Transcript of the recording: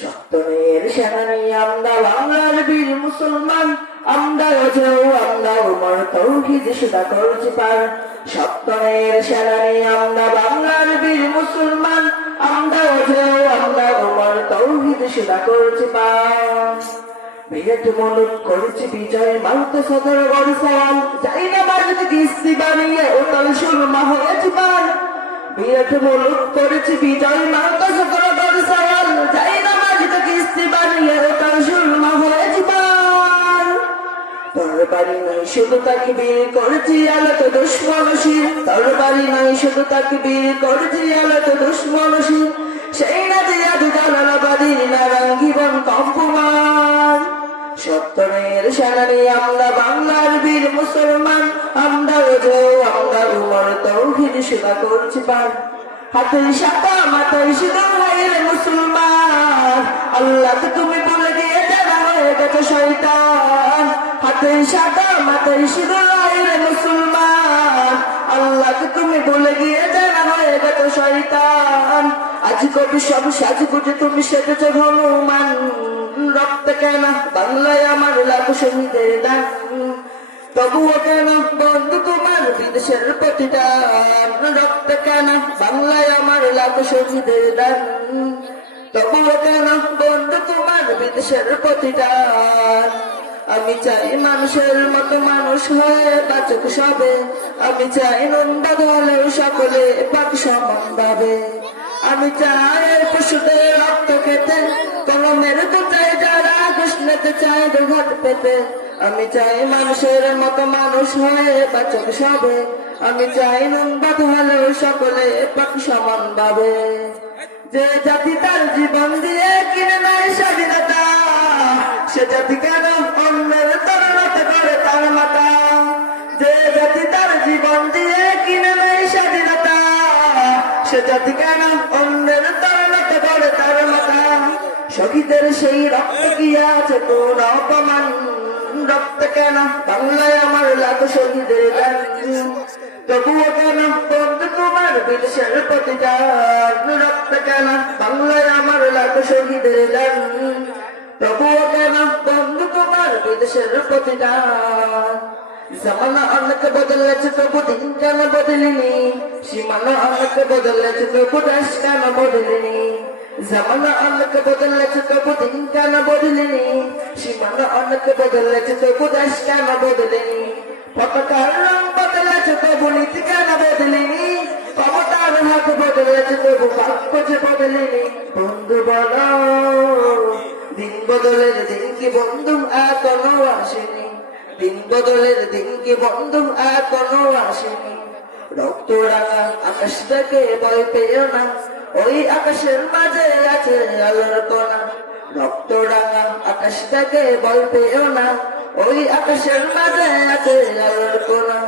সত্যের সেনানি আমরা বাংলার বীর মুসলমান, আমরা অজেয় আমরা উমর তৌহিদ সুদা করছি পার। সত্যের সেনানি আমরা বাংলার বীর মুসলমান, আমরা অজেয় আমরা উমর তৌহিদ সুদা করছি পার। বিরাট মুলুক করেছি বিজয়, মারতে সদর গড় সওয়াল, যাই না বাজতে কিস্তি বানিয়ে ওটাল সুরমা হয়েছি পার। বিরাট মুলুক করেছি বিজয়, মারতে সদর গড় সওয়াল, যাই না বাজতে কিস্তি বানিয়ে ওটাল সুরমা হয়েছি পার। তরবারি নাই শুধু তাকবীর করেছি আলত দুশ্মন শির, তরবারি নাই শুধু তাকবীর করেছি আলত দুশ্মন শির। সেই না দিয়া দুজালাবাদী নারাঙ্গীবন কম্পমান। সত্যের সেনানি আমরা বাংলার বীর মুসলমান, আমরা অজেয় আমরা উমর তৌহিদ সুদা করছি পার। হাতের সাথা মাথায় সিঁদুর হাইরে মুসলমান, আল্লাহকে তুমি বলে দিয়ে জানা হয়ে গেছে শয়তান। হাতের সাথা মাথায় সিঁদুর হাইরে মুসলমান, আল্লাহকে তুমি বলে গিয়ে জানা হয়ে গেছে শয়তান। আজ কবি সব সাজগুজে তুমি সেজেছ হনুমান, রক্ত কেন বাংলায় আমার লাখ শহীদের দান। তবুও কেন বন্ধু তোমার বিদেশের প্রতিদান, রক্ত কেন বাংলায় আমার লাখ শহীদের দান। তবুও কেন বন্ধু তোমার বিদেশের প্রতিদান। আমি চাই মানুষের মতো মানুষ হয়ে বাঁচুক সবে, আমি চাই নুনবাদ হলেও সকলে পাক সমান ভাবে। আমি চাই পশুদের রক্ত খেতে, কলমের কোথায় যারা ঘুষনেতে চায় দুঘাত পেতে। আমি চাই মানুষের মতো মানুষ হয়ে বাঁচুক সবে, আমি চাই নুনবাদ হলেও সকলে পাক সমান ভাবে। যে জাতি তার জীবন দিয়ে কিনে নেয় স্বাধীনতা, সে জাতি কেন অন্যের তরুণতে করে তার মাথা। যে জাতি তার জীবন দিয়ে কিনে নেয় স্বাধীনতা, সে জাতি কেন অন্যের তরুণতে করে তার মাথা। শহীদের সেই রক্ত কি আছে কোন অপমান, রক্ত কেন বাংলায় আমার লাখ শহীদের দান। তবুও কেন বন্ধু তোমার বিদেশের প্রতিদান, রক্ত কেন বাংলায় আমার লাখ শহীদের দান। তবুও কেন বন্ধু তোমার বিদেশের প্রতিদান। জামানা অনেক বদলেছে তবু দিন কেন বদলিনি, সীমানা অনেক বদলেছে তবু দেশ কেন বদলিনি। জামানা অনেক বদলেছে তবু দিন কেন বদলিনি, সীমানা অনেক বদলেছে তবু দেশ কেন বদলিনি। পতাকার রং বদলেছে তবু নীতি কেন বদলিনি, ক্ষমতার হাত বদলেছে তবু ভাগ্য যে বদলিনি। বন্ধু বলো দিন বদলের দিন কি বন্ধু এখনো আসেনি, দিন বদলের দিন কি বন্ধু এখনো আসেনি। রক্ত রাঙা আকাশটাকে ভয় পেও না, ওই আকাশের মাঝে আছে আলোর কণা। রক্ত রাঙা আকাশটাকে ভয় পেও না, ওই আকাশের মাঝে আছে আলোর কণা।